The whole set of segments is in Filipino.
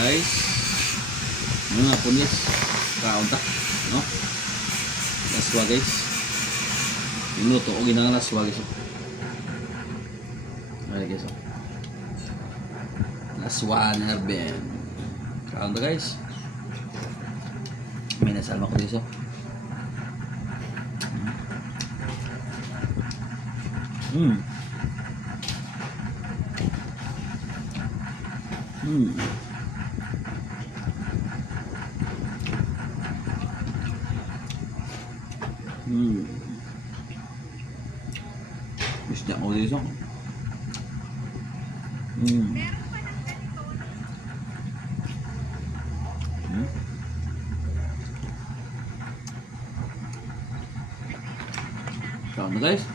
guys, mga punyas kaunta no laswa guys, minuto o ginang laswa guys. Ay guys, laswa na ben kaunta guys, may nasalma ko dito. Hmm. Gusto niya ako dito. Saan na guys?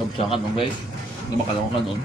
Nagsakan nung guys, hindi makalawang ka nun.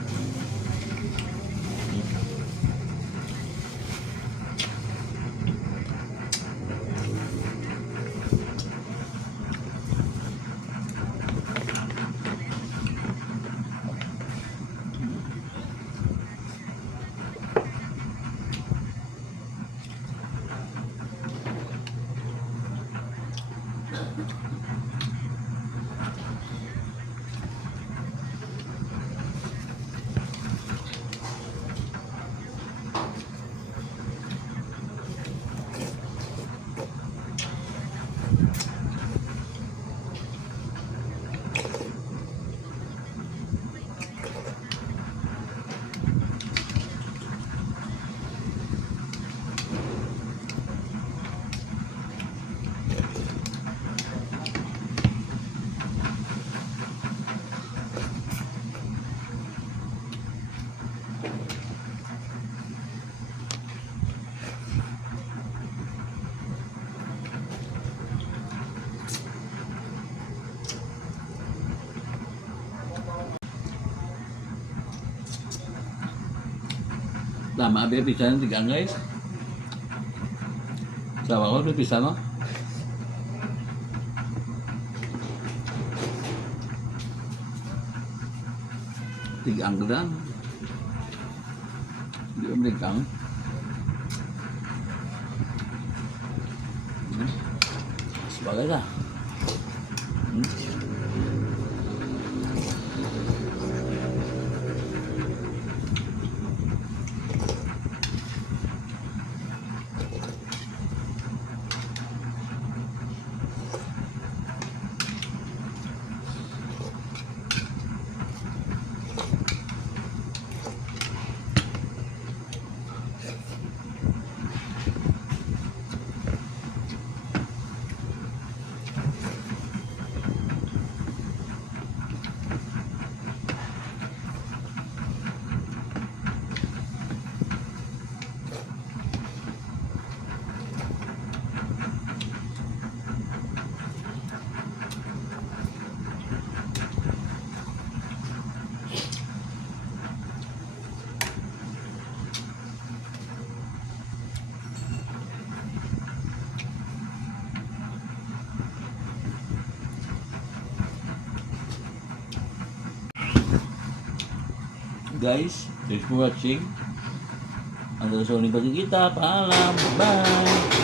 Lama abis pisan tigang guys. Sawa ko pisan no. Tigang gedang. Di tigang. Sebagai lah. Guys, thanks for watching. Hanggang sa uling pagkikita. Paalam. Bye!